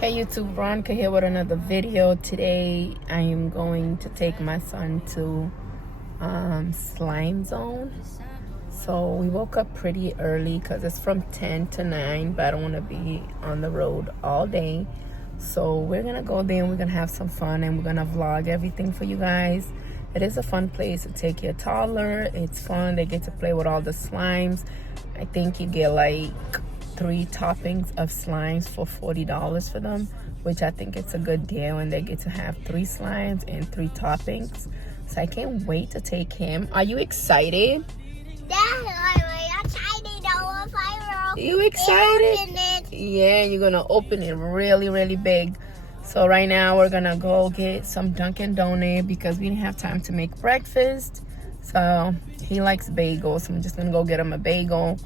Hey YouTube, Veronica here with another video. Today I am going to take my son to Slime Zone. So we woke up pretty early because it's from 10 to 9, but I don't want to be on the road all day. So we're gonna go there and we're gonna have some fun and we're gonna vlog everything for you guys. It is a fun place to take your toddler. It's fun. They get to play with all the slimes. I think you get like 3 toppings of slimes for $40 for them, which I think it's a good deal, and they get to have 3 slimes and 3 toppings. So I can't wait to take him. Are you excited? You excited? Yeah, you're gonna open it really big. So right now we're gonna go get some Dunkin donut because we didn't have time to make breakfast. So he likes bagels, so I'm just gonna go get him a bagel.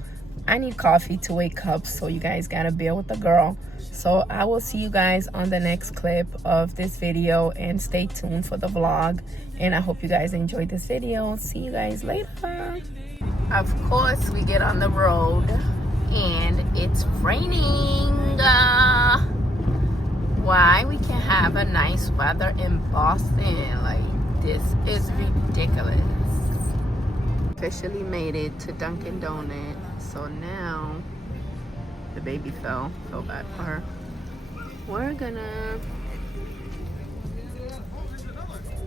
I need coffee to wake up, so you guys gotta bear with the girl. So I will see you guys on the next clip of this video, and stay tuned for the vlog. And I hope you guys enjoyed this video. See you guys later. Of course, we get on the road and it's raining. Why we can't have a nice weather in Boston? Like, this is ridiculous. Officially made it to Dunkin Donut. So now the baby fell bad for her. We're gonna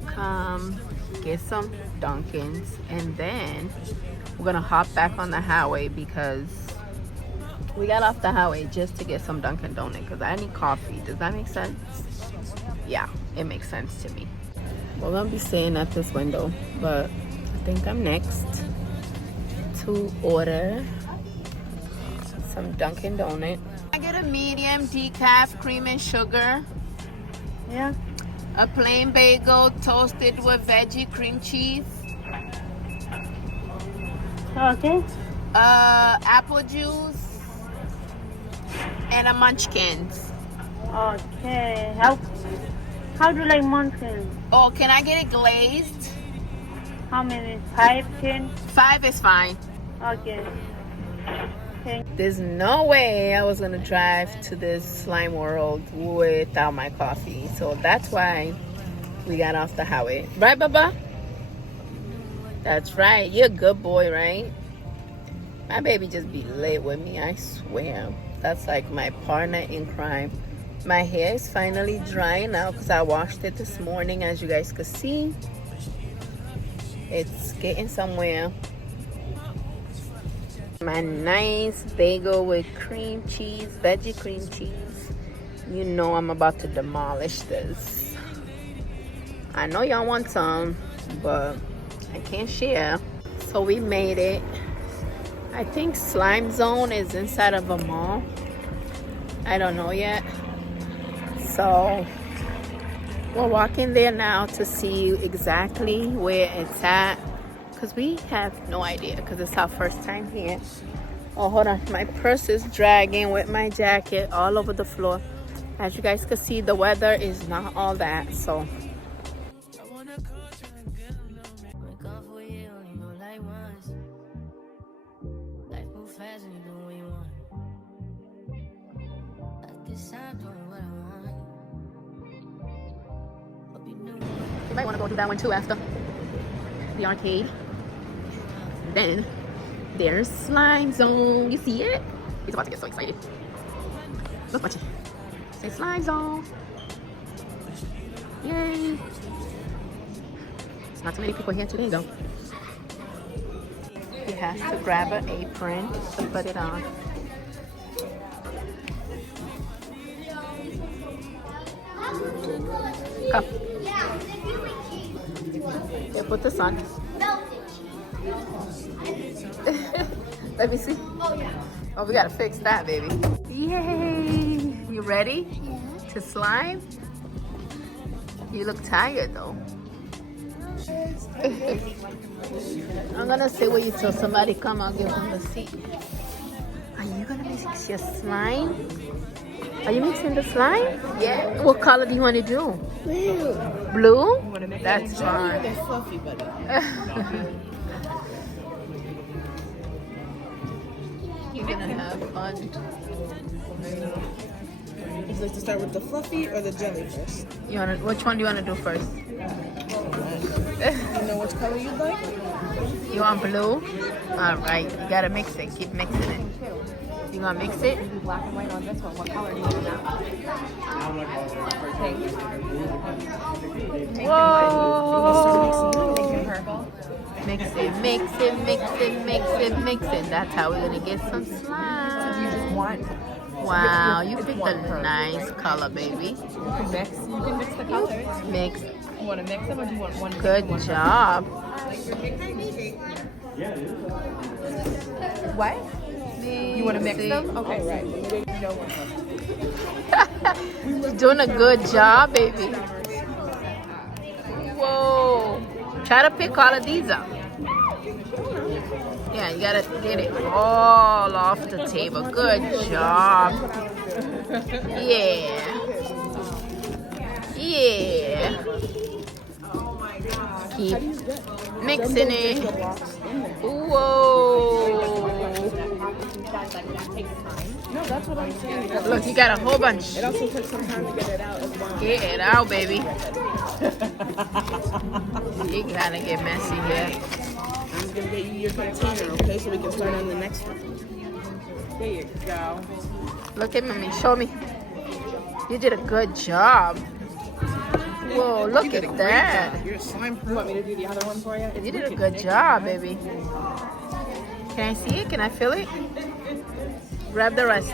come get some Dunkins and then we're gonna hop back on the highway because we got off the highway just to get some Dunkin Donut because I need coffee. Does that make sense? Yeah, it makes sense to me. We're gonna be staying at this window, but I think I'm next to order some Dunkin Donut. I get a medium decaf, cream and sugar. Yeah. A plain bagel toasted with veggie cream cheese. Okay. Apple juice and a munchkins. Okay. How do you like munchkins? Oh, can I get it glazed? How many? 5, 10? 5 is fine. Okay. There's no way I was gonna drive to this slime world without my coffee. So that's why we got off the highway. Right, Baba? That's right. You're a good boy, right? My baby just be late with me, I swear. That's like my partner in crime. My hair is finally drying out because I washed it this morning, as you guys could see. It's getting somewhere. My nice bagel with cream cheese, veggie cream cheese. You know I'm about to demolish this. I know y'all want some, but I can't share. So we made it. I think Slime Zone is inside of a mall. I don't know yet. So we're walking there now to see exactly where it's at, because we have no idea because it's our first time here. Oh, hold on. My purse is dragging with my jacket all over the floor. As you guys can see, the weather is not all that, so. You might want to go do that one too after the arcade. Then there's Slime Zone. You see it? He's about to get so excited. Look, watch it. Say Slime Zone. Yay. There's not too many people here today though. He has to grab an apron to put it on. Come. Here, put this on. Let me see. Oh, yeah. Oh, we gotta fix that, baby. Yay! You ready? Yeah. To slime? You look tired, though. I'm gonna sit with you till somebody come. I'll give them the seat. Are you gonna mix your slime? Are you mixing the slime? Yeah. What color do you want to do? Blue. Blue? That's fine. You're gonna have fun. you like to start with the fluffy or the jelly first? Which one do you want to do first? You know which color you'd like? You want blue? All right, you gotta mix it. Keep mixing it. You gonna mix it? Black and white on this one. What color do you want now? Pink. Whoa! Pink and purple. Mix it, mix it, mix it, mix it, mix it. That's how we're gonna get some So you slime. just want. Wow, you it's picked one a per. nice color, baby. You can mix. You can mix the colors. Mix. You want to mix them, or do you want one? Good job. What? You want to mix them? Okay. All right. No one. You're doing a good job, baby. Whoa. Try to pick all of these up. Yeah, you gotta get it all off the table. Good job. Yeah. Yeah. Keep mixing it. Whoa. No, that's what I'm saying. Look, you got a whole bunch. It also takes some time to get it out as well. Get it out, baby. You gotta get messy here. I'm gonna get you your container, okay? So we can start on the next one. There you go. Look at me. Show me. You did a good job. Whoa, look at that. You're a slime. You want me to do the other one for you? You did a good job, baby. Can I see it? Can I feel it? Grab the rest.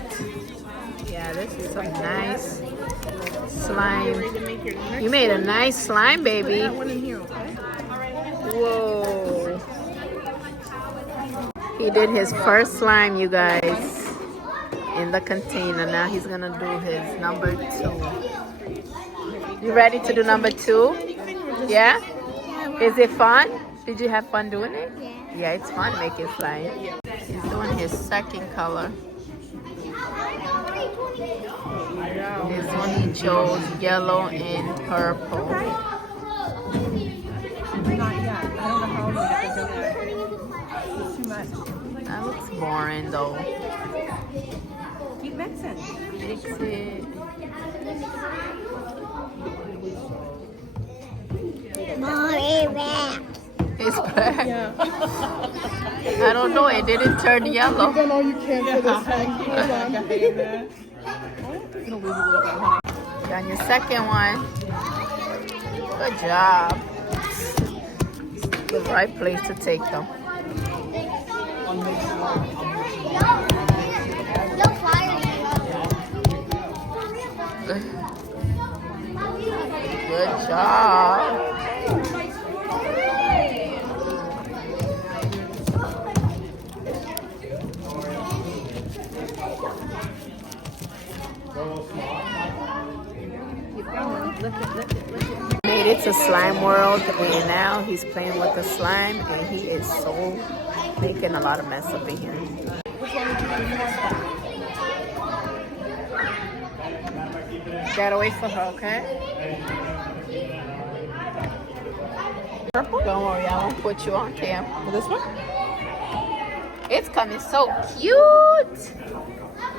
Yeah, this is some nice slime. You made a nice slime, baby. That one in here, okay? Whoa. He did his first slime, you guys, in the container. Now he's gonna do his number 2. You ready to do number 2? Yeah? Is it fun? Did you have fun doing it? Yeah, it's fun making slime. He's doing his second color. This one he chose yellow and purple. Not yet. I don't know how long it is. It's too much. That looks boring though. Keep mixing. Mix it. It's black. Yeah. I don't know. It didn't turn yellow. You've done all you can for this one. Hold on. Done your second one. Good job. The right place to take them. Good job. Made it to Slime World, and now he's playing with the slime, and he is so making a lot of mess up in here. Gotta wait for her, okay? Purple? Don't worry, I won't put you on camera. This one? It's coming so cute.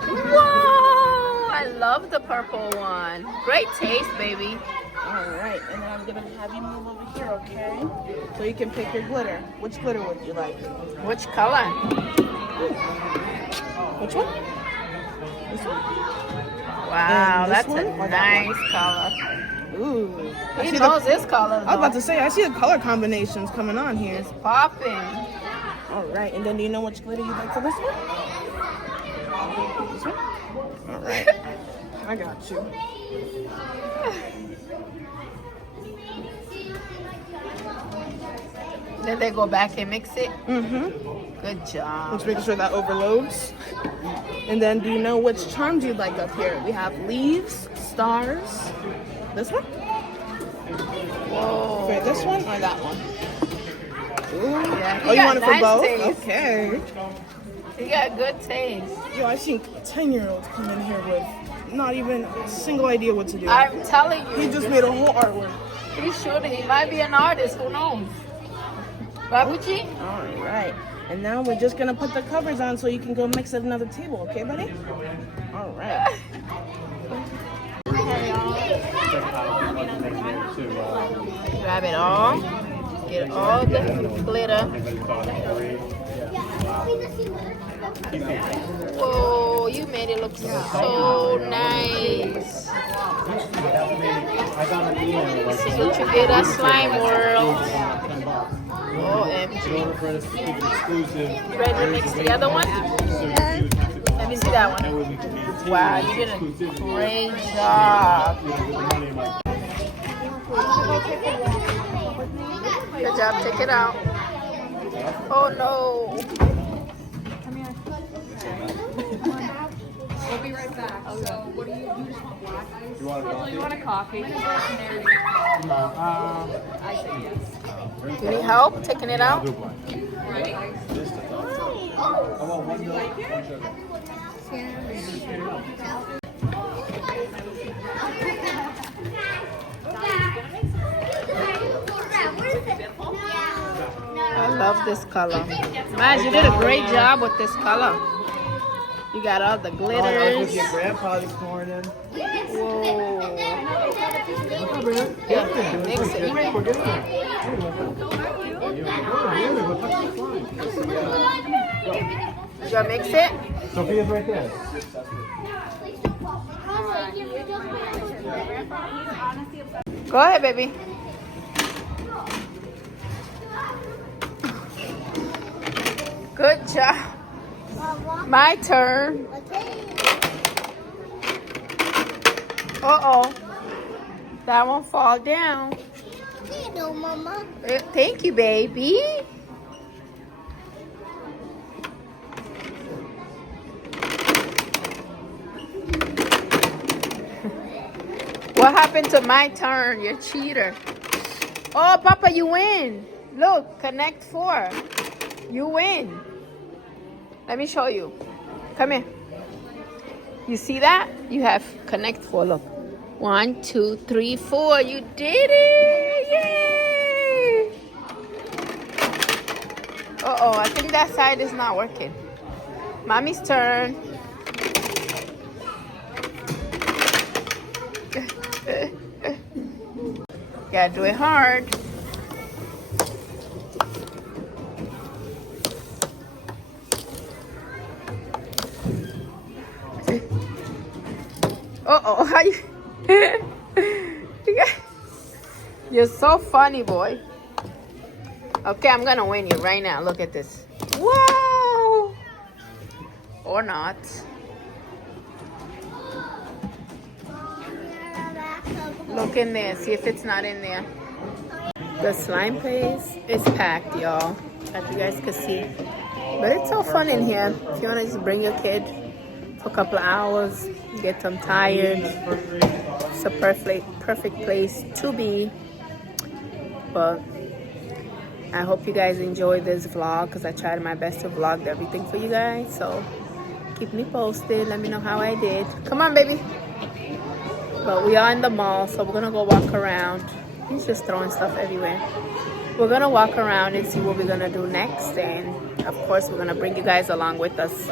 Whoa! I love the purple one. Great taste, baby. All right, and then I'm gonna have you move over here, okay? So you can pick your glitter. Which glitter would you like? Which color? Which one? This one? Wow, And this that's one a or that nice color. Ooh. He knows this color. I was about to say, I see the color combinations coming on here. It's popping. All right, and then do you know which glitter you'd like for this one? This one? All right. I got you. Then they go back and mix it. Mm-hmm. Good job. Let's make sure that overloads. And then do you know which charms you'd like up here? We have leaves, stars. This one? Whoa. For this one or that one? Ooh. Yeah, he Oh, you got want it for nice both? taste. Okay. You got good taste. Yo, I've seen 10-year-olds come in here with not even a single idea what to do. I'm telling you. He just made a whole artwork. He should. He might be an artist. Who knows? Babuchi? All right. And now we're just going to put the covers on so you can go mix at another table. Okay, buddy? All right. Grab it all. Get all the glitter. Whoa, you made it look so nice. This is what you get at Slime World. OMG. You ready to mix the other one? Let me see that one. Wow, you did a great job. Good job, take it out. Oh no. We'll be right back. So, what do you just want black ice? You want a coffee? I say yes. You need help taking it out? Right? I love this color. Maz, you did a great job with this color. You got all the glitters. Your grandpa this morning. Whoa. Yeah, mix it. You gonna mix it? Sophia's right there. Go ahead, baby. Good job. My turn. Uh-oh. That one fall down. Mama. Thank you, baby. What happened to my turn? You cheater. Oh, Papa, you win. Look, connect 4. You win. Let me show you. Come here. You see that? You have connect 4. Look. 1, 2, 3, 4. You did it. Yay. Uh-oh, I think that side is not working. Mommy's turn. Gotta do it hard. Uh-oh, how you... You're so funny, boy. Okay, I'm gonna win you right now. Look at this. Whoa! Or not. Look in there. See if it's not in there. The slime place is packed, y'all. As you guys can see. But it's so fun in here. If you want to just bring your kid for a couple of hours, get them tired. It's a perfect place to be. But I hope you guys enjoy this vlog because I tried my best to vlog everything for you guys. So keep me posted. Let me know how I did. Come on, baby. But we are in the mall, so we're gonna go walk around. He's just throwing stuff everywhere. We're gonna walk around and see what we're gonna do next, and of course we're gonna bring you guys along with us.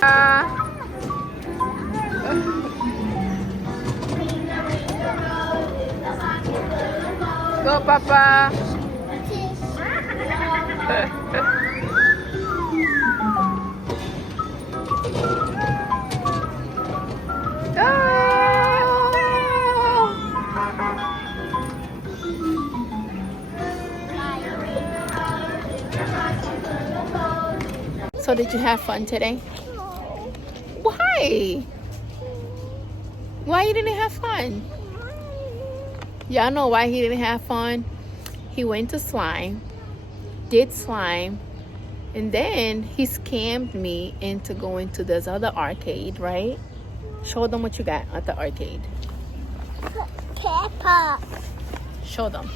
Go, Papa. So did you have fun today? Why? Why you didn't have fun? Y'all know why he didn't have fun? He went to slime, did slime, and then he scammed me into going to this other arcade, right? Show them what you got at the arcade. Peppa. Show them.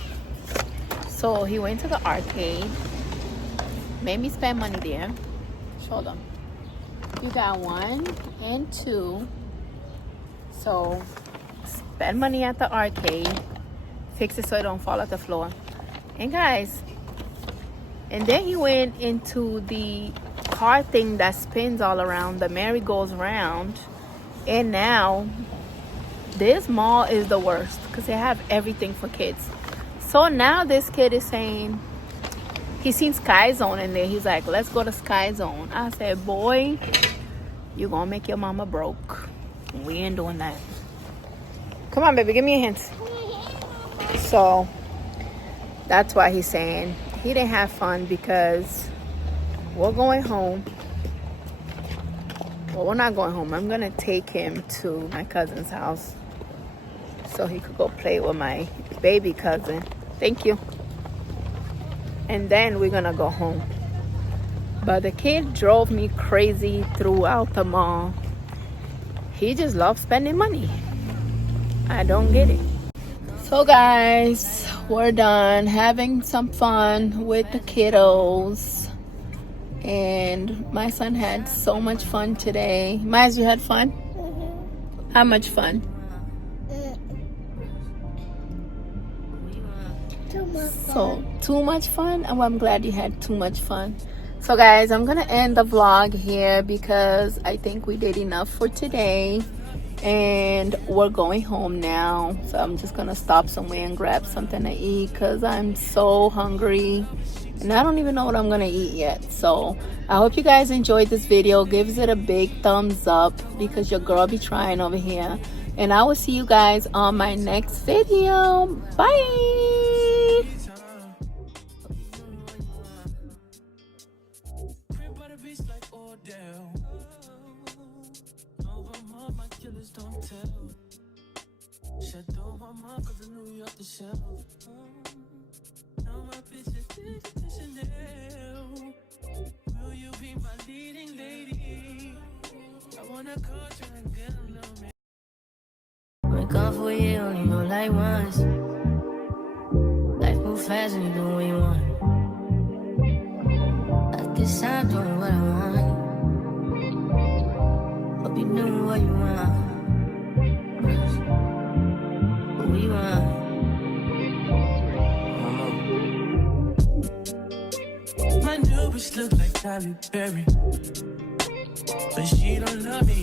So he went to the arcade, made me spend money there. Show them. You got 1 and 2. So spend money at the arcade. Fix it so it don't fall off the floor. And guys, and then he went into the car thing that spins all around. The merry goes round. And now this mall is the worst because they have everything for kids. So now this kid is saying he seen Sky Zone in there. He's like, let's go to Sky Zone. I said, boy, you gonna make your mama broke. We ain't doing that. Come on, baby, give me a hint. So that's why he's saying he didn't have fun because we're going home. Well, we're not going home. I'm gonna take him to my cousin's house so he could go play with my baby cousin. Thank you. And then we're gonna go home. But the kid drove me crazy throughout the mall. He just loves spending money. I don't get it. So guys, we're done having some fun with the kiddos. And my son had so much fun today. Miles, you had fun? How much fun? Too much fun? Oh, I'm glad you had too much fun. So guys, I'm gonna end the vlog here because I think we did enough for today. And we're going home now. So I'm just gonna stop somewhere and grab something to eat because I'm so hungry. And I don't even know what I'm gonna eat yet. So I hope you guys enjoyed this video. Give it a big thumbs up because your girl be trying over here. And I will see you guys on my next video. Bye. Will you be my leading lady? I wanna call you and get a little bit. When gone for a year, only go like once. Life move fast and you do what you want. At this time, doing what I want. Hope you doing what you want. What we want. My new bitch look like Tyler Perry, but she don't love me.